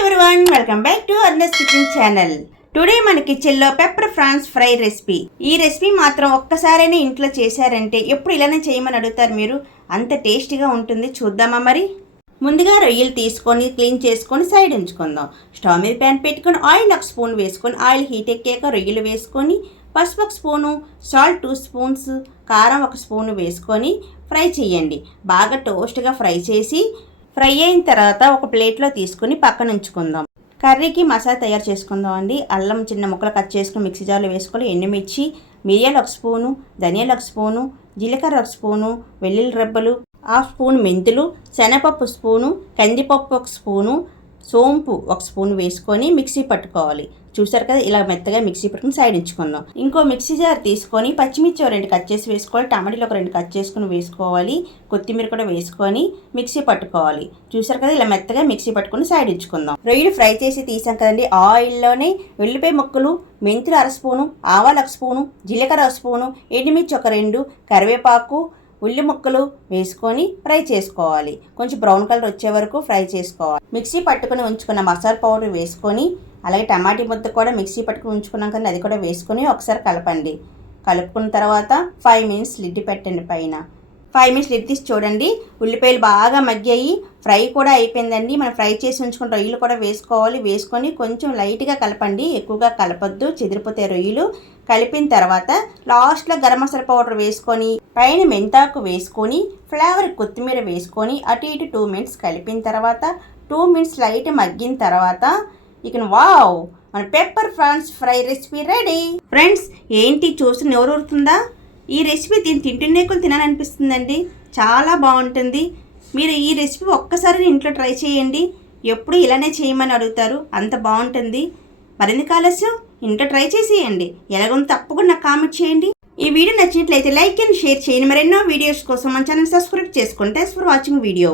Everyone, welcome back to Arna's kitchen channel. Today మన కిచెన్లో pepper prawns fry recipe. ఈ recipe మాత్రం ఒక్కసారైనా ఇంట్లో చేశారంటే ఎప్పుడు ఇలానే చేయమని అడుగుతారు మీరు. అంత టేస్టీగా ఉంటుంది. చూద్దామా మరి. ముందుగా రొయ్యలు తీసుకొని క్లీన్ చేసుకొని సైడ్ ఉంచుకుందాం. స్టవ్ మీద ప్యాన్ పెట్టుకొని ఆయిల్ 1 స్పూన్ వేసుకొని ఆయిల్ హీట్ ఎక్కాక రొయ్యలు వేసుకొని పసుపు 1 స్పూను, సాల్ట్ 2 స్పూన్స్, కారం 1 స్పూను వేసుకొని ఫ్రై చేయండి. బాగా టోస్ట్గా ఫ్రై చేసి ఫ్రై అయిన తర్వాత ఒక ప్లేట్లో తీసుకుని పక్కన ఉంచుకుందాం. కర్రీకి మసాలా తయారు చేసుకుందాం అండి. అల్లం చిన్న ముక్కలు కట్ చేసుకుని మిక్సీ జార్లో వేసుకొని ఎండుమిర్చి, మిరియాలు 1 స్పూను, ధనియాలు 1 స్పూను, జీలకర్ర 1 స్పూను, వెల్లుల్లి రెబ్బలు 1/2 స్పూన్, మెంతులు, శనగపప్పు స్పూను, కందిపప్పు 1 స్పూను, సోంపు 1 స్పూన్ వేసుకొని మిక్సీ పట్టుకోవాలి. చూసారు కదా, ఇలా మెత్తగా మిక్సీ పట్టుకుని సైడ్ ఉంచుకుందాం. ఇంకో మిక్సీ జార్ తీసుకొని పచ్చిమిర్చి 2 కట్ చేసి వేసుకోవాలి, టమాటీలు 2 కట్ చేసుకుని వేసుకోవాలి, కొత్తిమీర కూడా వేసుకొని మిక్సీ పట్టుకోవాలి. చూసారు కదా, ఇలా మెత్తగా మిక్సీ పట్టుకుని సైడ్ ఉంచుకుందాం. రొయ్యలు ఫ్రై చేసి తీసాం కదండి, ఆయిల్లోనే ఉల్లిపాయ ముక్కలు, మెంతులు 1/2 స్పూను, ఆవాలు 1 స్పూను, జీలకర్ర 1 స్పూను, ఎండుమిర్చి 2, కరివేపాకు, ఉల్లి ముక్కలు వేసుకొని ఫ్రై చేసుకోవాలి. కొంచెం బ్రౌన్ కలర్ వచ్చే వరకు ఫ్రై చేసుకోవాలి. మిక్సీ పట్టుకుని ఉంచుకున్న మసాలా పౌడర్ వేసుకొని, అలాగే టమాటీ ముద్ద కూడా మిక్సీ పట్టుకుని ఉంచుకున్నాం కదా, అది కూడా వేసుకొని ఒకసారి కలపండి. కలుపుకున్న తర్వాత 5 మినిట్స్ లిడ్ పెట్టండి. పైన 5 మినిట్స్ లిడ్ తీసి చూడండి. ఉల్లిపాయలు బాగా మగ్గాయి, ఫ్రై కూడా అయిపోయిందండి. మనం ఫ్రై చేసి ఉంచుకున్న రొయ్యలు కూడా వేసుకోవాలి. వేసుకొని కొంచెం లైట్గా కలపండి, ఎక్కువగా కలపొద్దు, చెదిరిపోతే రొయ్యలు. కలిపిన తర్వాత లాస్ట్లో గరం మసాలా పౌడర్ వేసుకొని పైన మెంతాకు వేసుకొని ఫ్లేవర్ కొత్తిమీర వేసుకొని అటు ఇటు 2 మినిట్స్ కలిపిన తర్వాత 2 మినిట్స్ లైట్ మగ్గిన తర్వాత ఇక వావ్, మన pepper prawns fry recipe ready. Friends, ఏంటి చూసి నోరూరుతుందా? ఈ రెసిపీ తింటున్నే కొలు తినాలనిపిస్తుందండి. చాలా బాగుంటుంది. మీరు ఈ రెసిపీ ఒక్కసారి ఇంట్లో ట్రై చేయండి. ఎప్పుడు ఇలానే చేయమని అడుగుతారు, అంత బాగుంటుంది. మరెందుకు ఆలస్యం, ఇంట్లో ట్రై చేసేయండి. ఎలాగో తప్పకుండా నాకు కామెంట్ చేయండి. ఈ వీడియో నచ్చినట్లయితే లైక్ అండ్ షేర్ చేయండి. మరెన్నో వీడియోస్ కోసం మన ఛానల్ సబ్స్క్రైబ్ చేసుకోండి. Thanks for watching video.